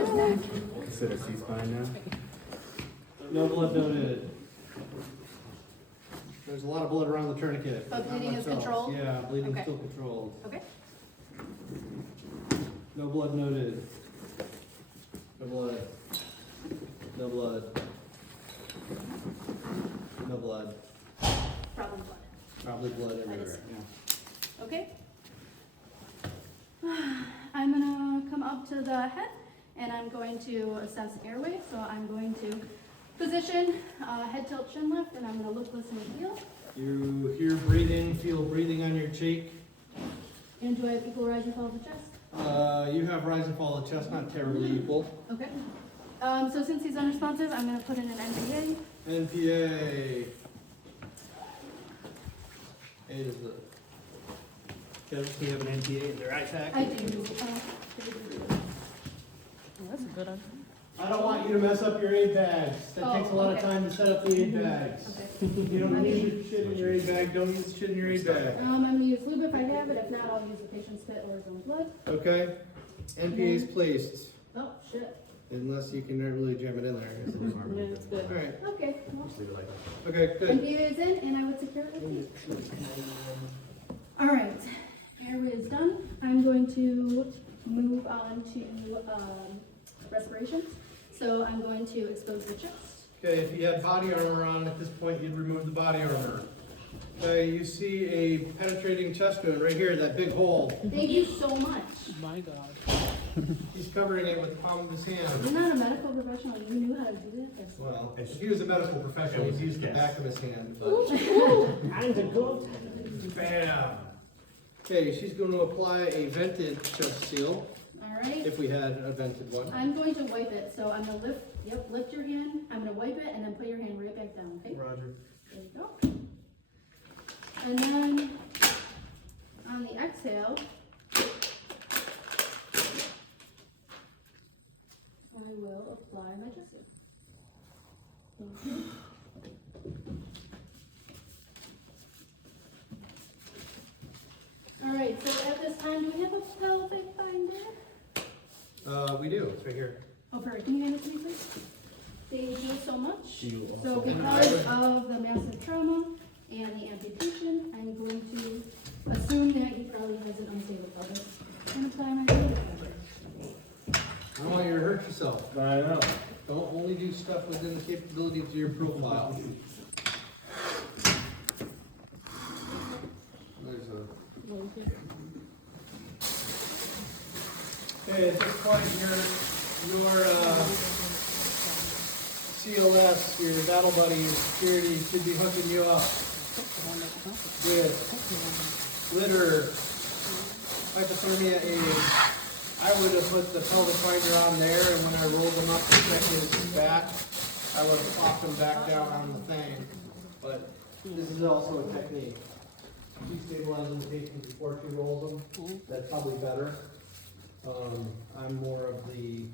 Consider C-spine now. No blood noted. There's a lot of blood around the tourniquet. But not bleeding much is else. controlled? Yeah, bleeding Okay. still controlled. Okay. No blood noted. No blood. No blood. No blood. Probably blood. Probably blood everywhere. is- Yeah. Okay. I'm gonna come up to the head and I'm going to assess airway. So I'm going to position head tilt chin lift and I'm gonna look, listen, and feel. You hear breathing, feel breathing on your cheek. And do I have equal rise and fall of the chest? You have rise and fall of chest, not terribly equal. Okay. So since he's unresponsive, I'm gonna put in an NPA. NPA. A is the. Kevin, do you have an NPA in their IFAC? I do. That's a good one. I don't want you to mess up your aid bags. That takes a lot of okay. time to set up the aid bags. Okay. You don't use shit in your aid bag, don't use shit in your aid bag. I'm gonna use lube if I have it. If not, I'll use the patient's spit or his own blood. Okay? NPA is placed. Oh, shit. Unless you can really jam it in there. Yeah, it's good. Alright, Okay. Well, Just leave it like that. okay, good. NPA is in and I would secure it with you. All right. Airway is done. I'm going to move on to respirations. So I'm going to expose the chest. Okay, if you had body armor on at this point, you'd remove the body armor. Okay, you see a penetrating chest wound right here, that big hole. Thank you so much. My God. He's covering it with the palm of his hand. You're not a medical professional. You knew how to do that. That's- Well, if he was a medical professional, he'd use the back of his hand, but. Bam! Okay, she's going to apply a vented chest seal, All right. if we had a vented one. I'm going to wipe it. So I'm gonna lift your hand. I'm gonna wipe it and then put your hand right back down, okay? Roger. There you go. And then on the exhale, I will apply my chest seal. Thank you. All right, so at this time, do we have a pelvic binder? We do, it's right here. Oh, perfect. Can you hand it to me, please? Thank you so much. You So also- because of the massive trauma and the amputation, I'm going to assume that he probably has an unstable pelvis. And apply my pelvic binder. I don't want you to hurt yourself. I know. Don't only do stuff within the capabilities of your profile. There's a. Okay, at this point, your CLS, your battle buddy, your security should be hooking you up with litter, hypothermia aid. I would have put the pelvic binder on there, and when I rolled them up to check his back, I would have popped them back down on the thing. But this is also a technique. She stabilizes the patient before she rolls them. That's probably better. I'm more of the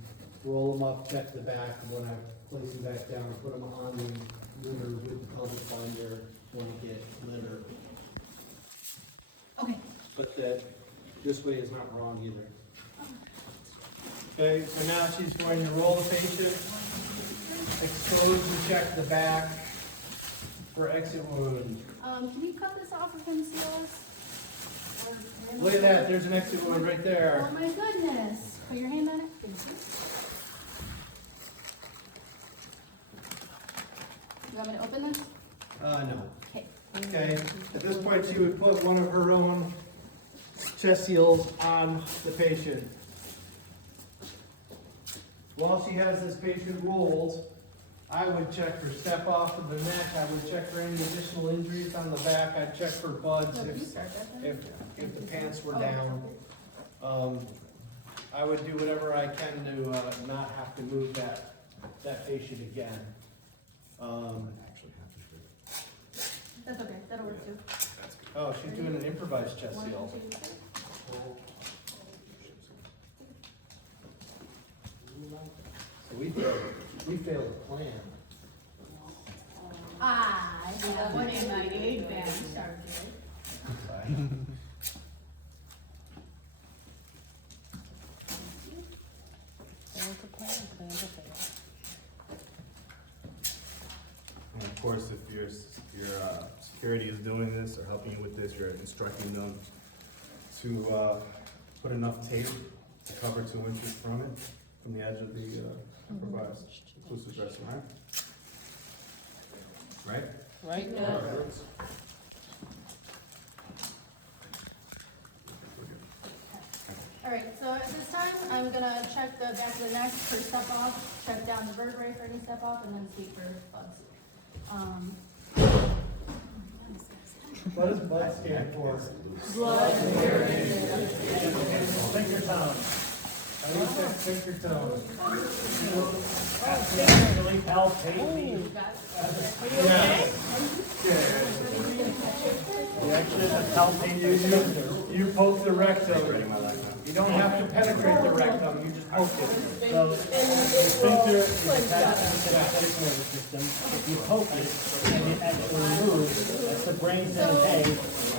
roll them up, check the back, and when I place them back down, put them on the litter with the pelvic binder, blanket, litter. Okay. But that, this way is not wrong either. Okay, so now she's going to roll the patient, expose and check the back for exit wound. Can you cut this off of him, CLS? Look at that, there's an exit wound right there. Oh my goodness. Put your hand on it. Thank you. You want me to open this? No. Okay. Okay, at this point, she would put one of her own chest seals on the patient. While she has this patient rolled, I would check for step off of the neck, I would check for any additional injuries on the back, I'd check for buds So can you if, start that then? if the pants were down. I would do whatever I can to, not have to move that patient again. That's okay. That'll work too. Oh, she's doing an improvised chest One, seal. 2, 3. So we failed the plan. Ah, I have one in my aid bag. That's a And of course, if your security is doing this or helping you with this, you're instructing them to put enough tape to cover 2 inches from it, from the edge of the improvised inclusive dressing, right? Right? Right now. All right, so at this time, I'm gonna check the back of the neck for step off, check down the vertebrae for any step off, and then speak for bugs. What does BUD stand for? Blood. Take your time. At least take your tone. Really palpate me. Yeah. The action of palpate You poke the rectum. You don't have to penetrate the rectum, you just poke it. So, the sphincter is attached to the sympathetic nervous system. If you poke it and it actually moves, that's the brain saying, hey,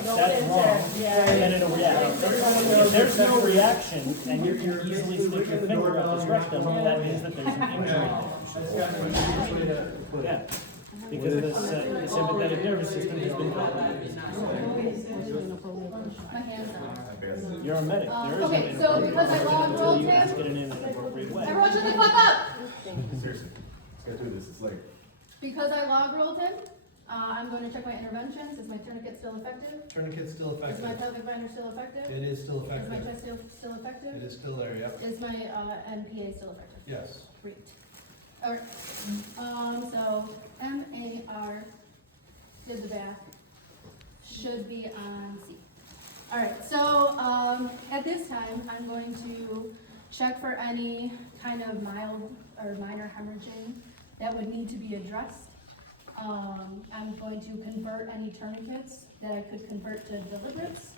that's wrong, and then it'll react. If there's no reaction and you can easily stick your finger up his rectum, that means that there's an injury there. Yeah, because the sympathetic nervous system has been compromised. My hands are. You're a medic. There is no Okay, so because I log until rolled you ask him, it in an appropriate way. everyone shut the fuck up! Seriously, let's get through this, it's late. Because I log rolled him, I'm going to check my interventions. Is my tourniquet still effective? Tourniquet's still Is my effective. pelvic binder still effective? It is still Is my effective. chest still effective? It is still there, yep. Is my NPA still effective? Yes. Great. Alright, so MAR did the back, should be on C. Alright, so, at this time, I'm going to check for any kind of mild or minor hemorrhaging that would need to be addressed. I'm going to convert any tourniquets that I could convert to deliberates.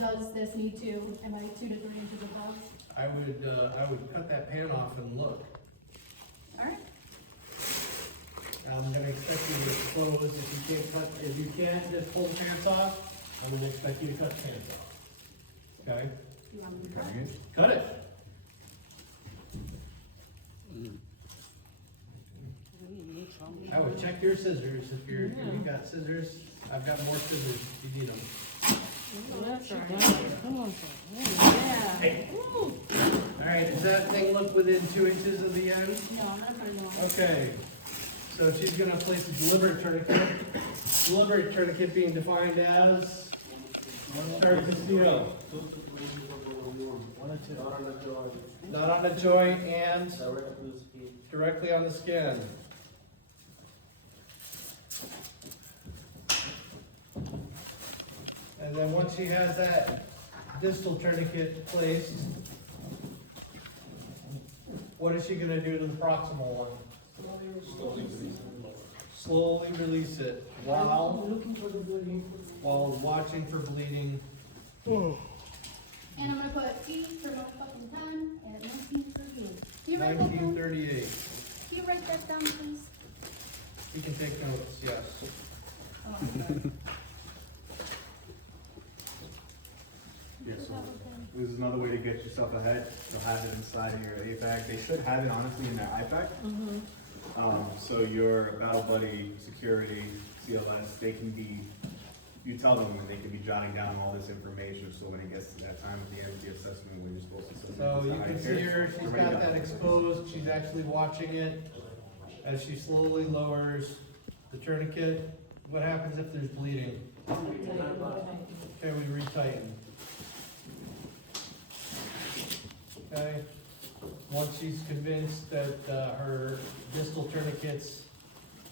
Does this need to, am I 2 to 3 inches above? I would cut that pan off and look. Alright, I'm gonna expect you to close, if you can't just pull the pants off, I'm gonna expect you to cut the pants off. Okay? you want me to cut? Cut it. I would check your scissors, if you've got scissors, I've got more scissors if you need them. That's right. Come on, yeah. Alright, does that thing look within 2 inches of the end? No, I'm not putting on. Okay, so she's gonna place a deliberate tourniquet. Deliberate tourniquet being defined as, start to seal. Not on the joint and directly on the skin. And then once she has that distal tourniquet placed, what is she gonna do to the proximal one? Slowly release it while watching for bleeding. And I'm gonna put T for motherfucking time at 1938. Do you write that down? 1938. Can you write that down, please? You can take notes, yes. Oh, sorry. Yeah, so this is another way to get yourself ahead. They'll have it inside of your APAC. They should have it honestly in their IPAC. So your battle buddy, security, CLS, they can be, you tell them and they can be jotting down all this information. So when it gets to that time at the end of the assessment, when you're supposed to submit. So you can see her, she's Already got done. that exposed, she's actually watching it. As she slowly lowers the tourniquet, what happens if there's bleeding? Okay, we retighten. Okay, once she's convinced that her distal tourniquet's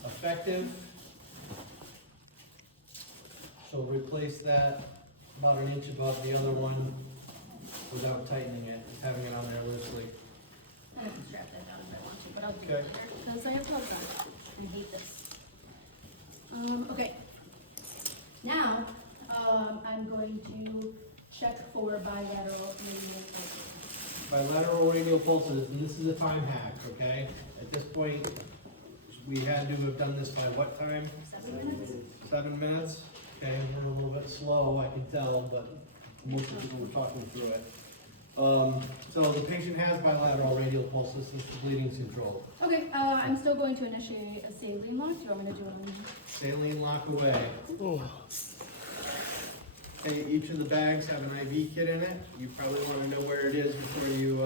effective, she'll replace that about an inch above the other one without tightening it, just having it on there loosely. I can strap that down if I want to, but I'll do Okay. it later, because I have gloves on. I hate this. Okay. Now, I'm going to check for bilateral radial pulses. Bilateral radial pulses, and this is a time hack, okay? At this point, we had to have done this by what time? 7 minutes? 7 minutes? Okay, we're a little bit slow, I can tell, but most of the people were talking through it. So the patient has bilateral radial pulses since the bleeding's controlled. Okay, I'm still going to initiate a saline lock. Do you want me to do it? Saline lock away. Okay, each of the bags have an IV kit in it. You probably want to know where it is before you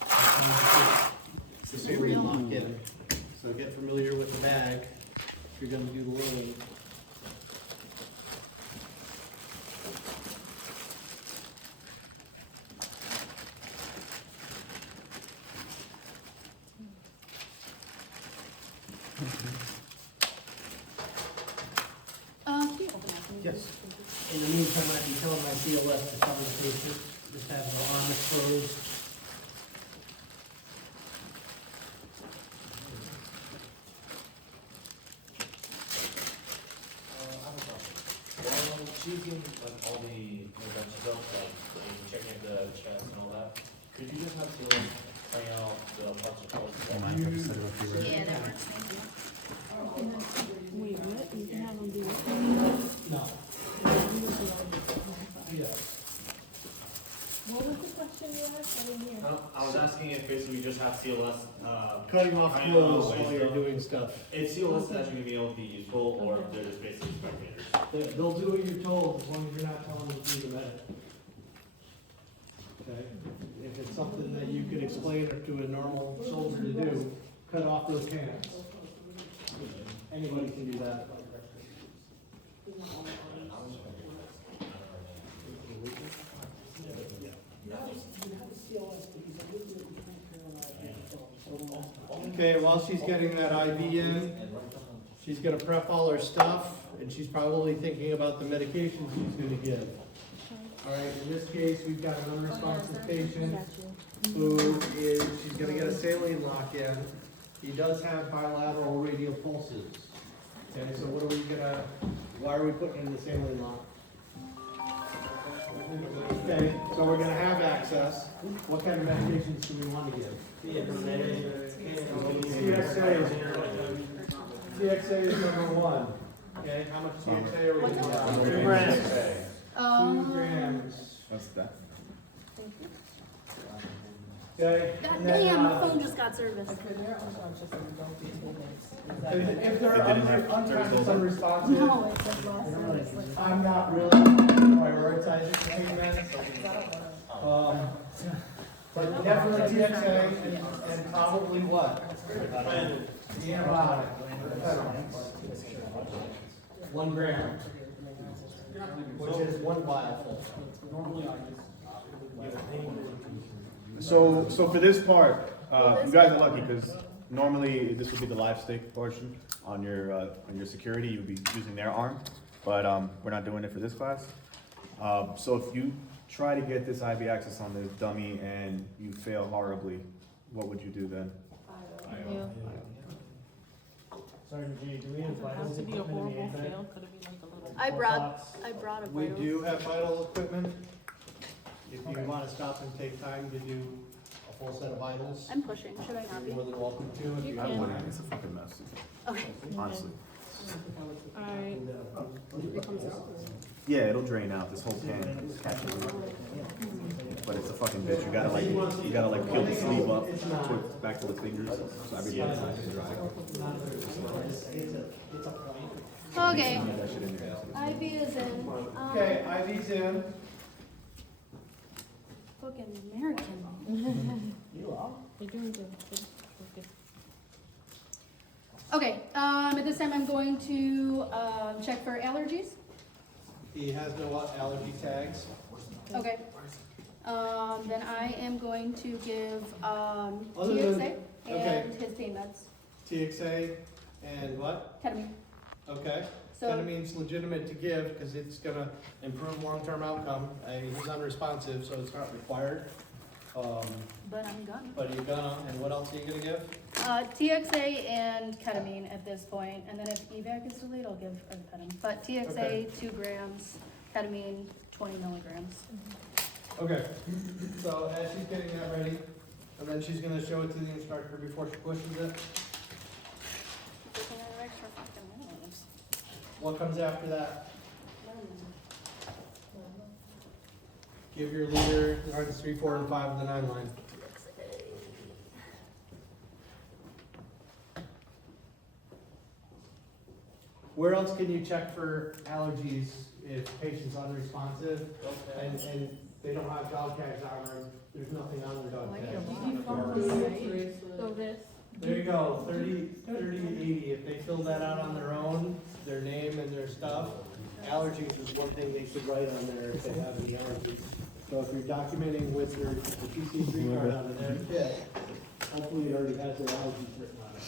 put the saline lock in. So get familiar with the bag if you're going to do the loading. Can you open that for me? Yes. In the meantime, I'd be telling my CLS to cover the patient, just have their arm exposed. Well, she's using like all the interventions though, like checking the chest and all that. Could you just have to bring out the parts of pulse? Yeah, that works. Thank you. Wait, what? You can have them do what? No. Yeah. What was the question you asked? I didn't hear. I was asking if basically we just have CLS, Cutting off Cutting clothes off while you're stuff. doing stuff. if CLS is actually gonna be able to be useful, or if they're just basically spectators. They'll do what you're told as long as you're not telling them to do the medic. Okay? If it's something that you could explain to a normal soldier to do, cut off those cans. Anybody can do that. Okay, while she's getting that IV in, she's gonna prep all her stuff, and she's probably thinking about the medications she's gonna give. All right, in this case, we've got an unresponsive patient who is, she's gonna get a saline lock in. He does have bilateral radial pulses. Okay, so what are we gonna, why are we putting in the saline lock? Okay, so we're gonna have access. What kind of medications do we want to give? TXA is number one. Okay, how much TXA are we gonna have? 2 grams. 2 grams. That's that. Okay, God and then, damn, the phone just got service. if they're It didn't have unconscious, unresponsive, No, it says lost service. Like, I'm not really prioritizing treatment. But definitely TXA and probably what? The antibiotic. 1 gram. Which is 1 vial full. So for this part, you guys are lucky because normally this would be the live stick portion on your security. You would be using their arm, but we're not doing it for this class. So if you try to get this IV access on this dummy and you fail horribly, what would you do then? Sergeant G, do we have vitals Has to be a equipment in the horrible AFAC? fail. Could it be like a little? I brought a We vital. do have vital equipment. If you want to stop and take time to do a full set of vitals, I'm pushing. Should I not be? you're more than welcome to. If you I have wouldn't. one. It's a fucking mess, Okay. honestly. Alright. Yeah, it'll drain out. This whole can catches it. But it's a fucking bitch. You gotta like peel the sleeve up towards back to the fingers, so everything is dry. Okay. That shit in there. IV is in. Okay, IV's in. Fucking American. They're doing good. Good. Okay, at this time I'm going to check for allergies. He has no allergy tags. Okay. Then I am going to give Other TXA than- and okay. his pain meds, TXA and what? ketamine. Okay. So, Ketamine's legitimate to give because it's gonna improve long-term outcome. He's unresponsive, so it's not required. but I'm gonna. But you're gonna, and what else are you gonna give? TXA and ketamine at this point, and then if evac is delayed, I'll give ketamine. But TXA, Okay. 2 grams, ketamine, 20 milligrams. Okay. So as she's getting that ready, and then she's gonna show it to the instructor before she pushes it. Taking an extra fucking minutes. What comes after that? Give your leader the hardest 3, 4, and 5 of the 9 line. Where else can you check for allergies if patient's unresponsive and they don't have dog tags on them? There's nothing on their dog tag. So this. There you go, 30 to 80. If they fill that out on their own, their name and their stuff, allergies is one thing they should write on there if they have any allergies. So if you're documenting with your PC3 card on their kit, hopefully it already has their allergies written on it.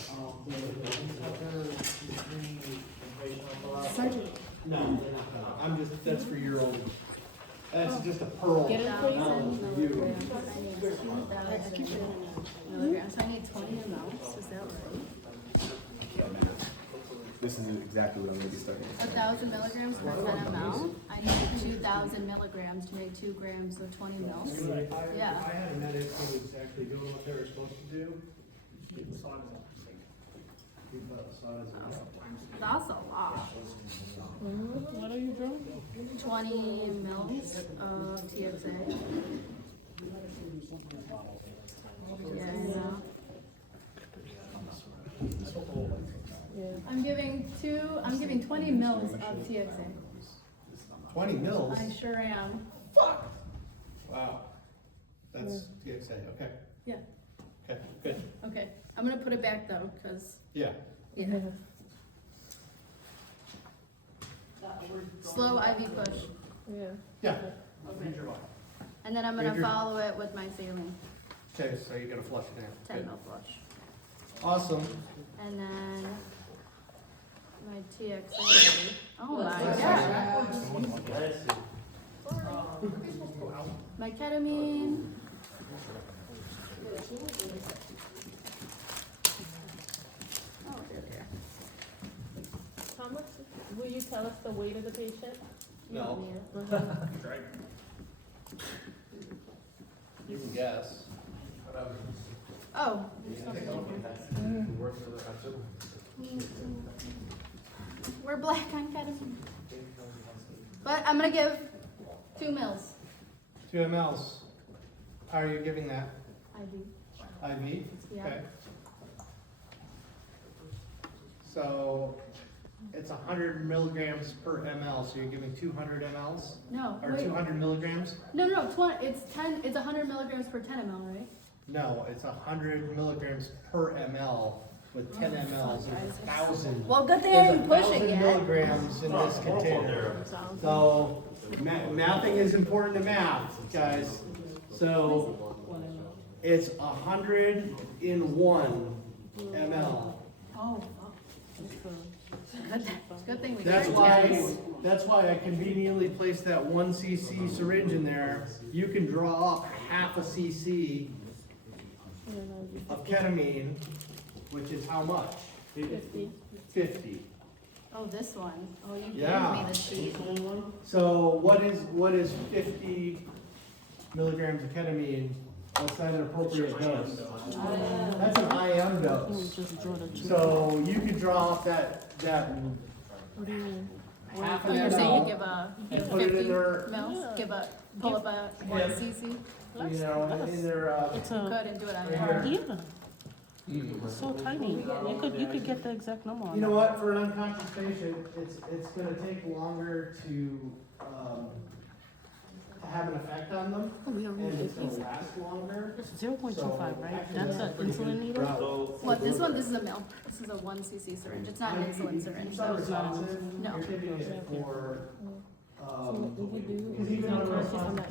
Sergeant. No, they're not. I'm just, that's for your own, that's just a pearl. Get it, please. knowledge for you. Milligrams, I need 20 mLs, is that right? This is exactly what I'm gonna be studying. 1,000 milligrams per 10 ml. I need 2,000 milligrams to make 2 grams of 20 mils. Yeah. I had a medic who was actually doing what they were supposed to do. That's a lot. What are you doing? 20 mils of TXA. Yeah. I'm giving 20 mils of TXA. 20 mils? I sure am. Wow. That's TXA, okay. Yeah. Okay, good. Okay, I'm gonna put it back though, cause, Yeah. yeah. Slow IV push. Yeah. Yeah. And then I'm gonna Major- follow it with my saline, Okay, so you're gonna flush it in. 10 Good. mil flush. Awesome. And then my TXA. Oh my god. My ketamine. Oh, there. How much, will you tell us the weight of the patient? No. Yeah. You can guess. Oh. We're black on ketamine. But I'm gonna give 2 mils. 2 mLs. How are you giving that? IV. IV? Yeah. Okay. So it's 100 milligrams per ml, so you're giving 200 mLs? No, Or wait. 200 milligrams? No, it's 100 milligrams per 10 ml, right? No, it's 100 milligrams per ml with 10 mLs. There's 1,000. Well, good thing I There's didn't push it 1,000 yet. milligrams in this container. So mathing is important to math, guys. So it's 100 in 1 ml. Oh, good thing we That's checked why, it. that's why I conveniently placed that 1 cc syringe in there. You can draw up half a cc of ketamine, which is how much? 50. Oh, this one. Oh, you Yeah. gave me the sheet. So what is 50 milligrams of ketamine? What's that an appropriate dose? That's an IM dose. So you could draw up that half Oh, an you're saying you ml, give and put it in 50 their- mils? Pull up a 1 Yeah. cc? you know, in their, You could and do it on right there. here. Yeah, so tiny. You could get the exact number on You know that. what, for an unconscious patient, it's gonna take longer to have an effect on them, Oh, we don't and need it's gonna 50. last longer. 0.25, right? Actually, That's a an pretty insulin good needle? route. What, this one? This is a mil. This is a 1 cc syringe. It's not an insulin syringe, It's so. unresponsive, No. you're giving it for